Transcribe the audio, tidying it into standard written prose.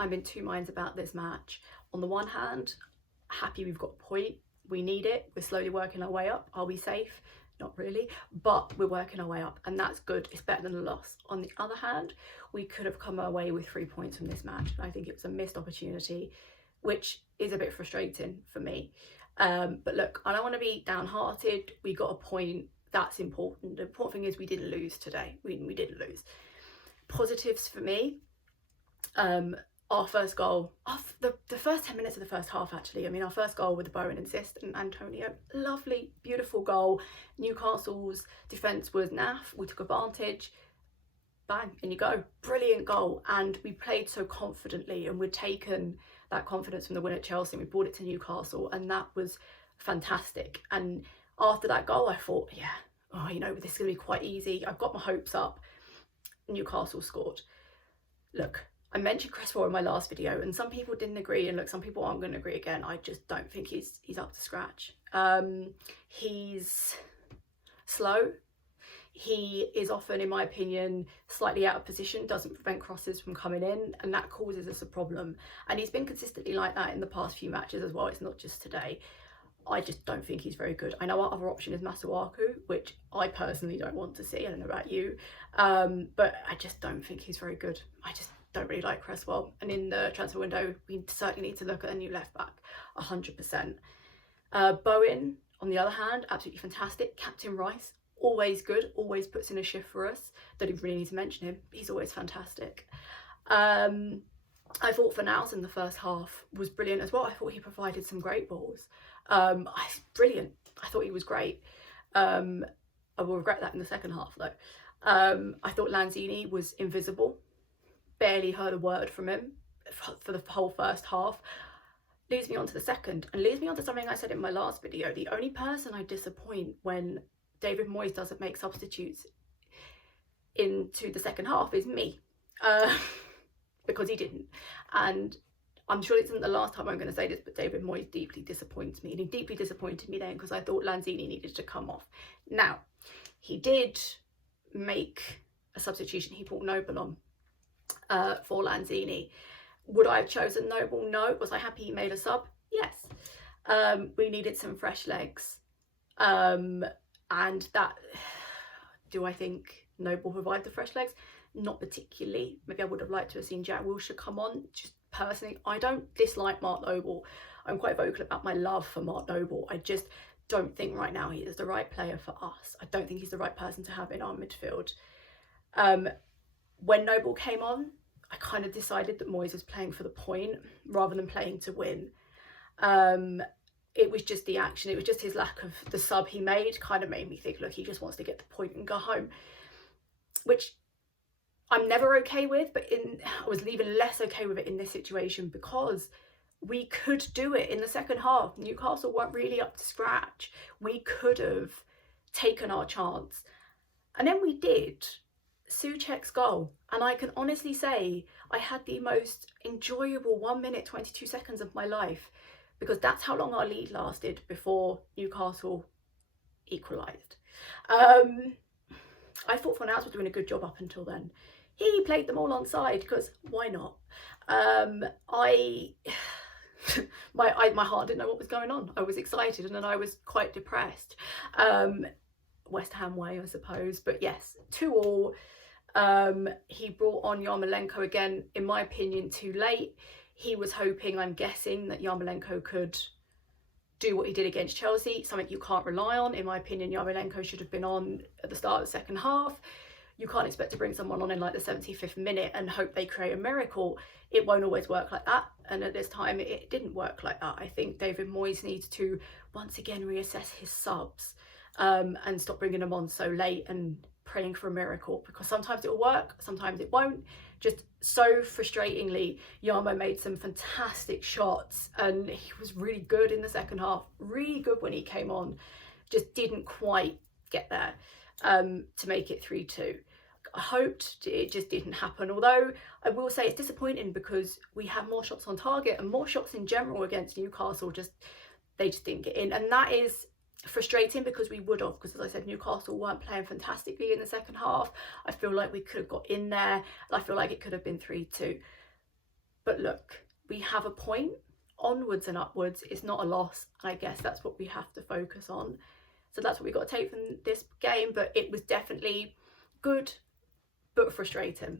I'm in two minds about this match. On the one hand, happy we've got a point. We need it. We're slowly working our way up. Are we safe? Not really, but we're working our way up, and that's good. It's better than a loss. On the other hand, we could have come away with 3 points from this match. I think it was a missed opportunity, which is a bit frustrating for me. But look, I don't want to be downhearted. We got a point. That's important. The important thing is we didn't lose today. We didn't lose. Positives for me. Our first goal, the first 10 minutes of the first half, actually. I mean, our first goal with the Bowen assist and Antonio, lovely, beautiful goal. Newcastle's defence was naff. We took advantage. Bang, in you go. Brilliant goal. And we played so confidently, and we'd taken that confidence from the win at Chelsea and we brought it to Newcastle, and that was fantastic. And after that goal, I thought, yeah, oh, you know, this is going to be quite easy. I've got my hopes up. Newcastle scored. Look, I mentioned Cresswell in my last video, and some people didn't agree, and look, some people aren't going to agree again. I just don't think he's up to scratch. He's slow. He is often, in my opinion, slightly out of position, doesn't prevent crosses from coming in, and that causes us a problem. And he's been consistently like that in the past few matches as well. It's not just today. I just don't think he's very good. I know our other option is Masuaku, which I personally don't want to see. I don't know about you, but I just don't think he's very good. I just don't really like Cresswell, and in the transfer window we certainly need to look at a new left back, 100%. Bowen, on the other hand, absolutely fantastic. Captain Rice, always good, always puts in a shift for us. Don't even really need to mention him, he's always fantastic. I thought Fornals in the first half was brilliant as well. I thought he provided some great balls. Brilliant. I thought he was great. I will regret that in the second half though. I thought Lanzini was invisible. Barely heard a word from him for the whole first half. Leads me on to the second, and leads me on to something I said in my last video. The only person I disappoint when David Moyes doesn't make substitutes into the second half is me, because he didn't. And I'm sure it's not the last time I'm going to say this, but David Moyes deeply disappoints me, and he deeply disappointed me then because I thought Lanzini needed to come off. Now, he did make a substitution. He brought Noble on for Lanzini. Would I have chosen Noble? No. Was I happy he made a sub? Yes. We needed some fresh legs, and that, do I think Noble provided the fresh legs? Not particularly. Maybe I would have liked to have seen Jack Wilshere come on. Just personally, I don't dislike Mark Noble. I'm quite vocal about my love for Mark Noble. I just don't think right now he is the right player for us. I don't think he's the right person to have in our midfield. When Noble came on, I kind of decided that Moyes was playing for the point rather than playing to win. It was just the action. It was just his lack of the sub he made kind of made me think, look, he just wants to get the point and go home, which I'm never okay with, but I was even less okay with it in this situation because we could do it in the second half. Newcastle weren't really up to scratch. We could have taken our chance, and then we did. Souček's goal, and I can honestly say I had the most enjoyable 1 minute 22 seconds of my life, because that's how long our lead lasted before Newcastle equalised. I thought Fornals was doing a good job up until then. He played them all onside because why not? My heart didn't know what was going on. I was excited and then I was quite depressed. West Ham way, I suppose. But yes, 2-2. He brought on Yarmolenko again, in my opinion, too late. He was hoping, I'm guessing, that Yarmolenko could do what he did against Chelsea, something you can't rely on. In my opinion, Yarmolenko should have been on at the start of the second half. You can't expect to bring someone on in like the 75th minute and hope they create a miracle. It won't always work like that. And at this time, it didn't work like that. I think David Moyes needs to once again reassess his subs and stop bringing them on so late and praying for a miracle, because sometimes it will work, sometimes it won't. Just so frustratingly, Yarmo made some fantastic shots and he was really good in the second half, really good when he came on, just didn't quite get there to make it 3-2. I hoped it just didn't happen, although I will say it's disappointing because we had more shots on target and more shots in general against Newcastle, they just didn't get in, and that is frustrating because we would have, because as I said, Newcastle weren't playing fantastically in the second half. I feel like we could have got in there, and I feel like it could have been 3-2. But look, we have a point. Onwards and upwards is not a loss, and I guess that's what we have to focus on. So that's what we got to take from this game. But it was definitely good but frustrating.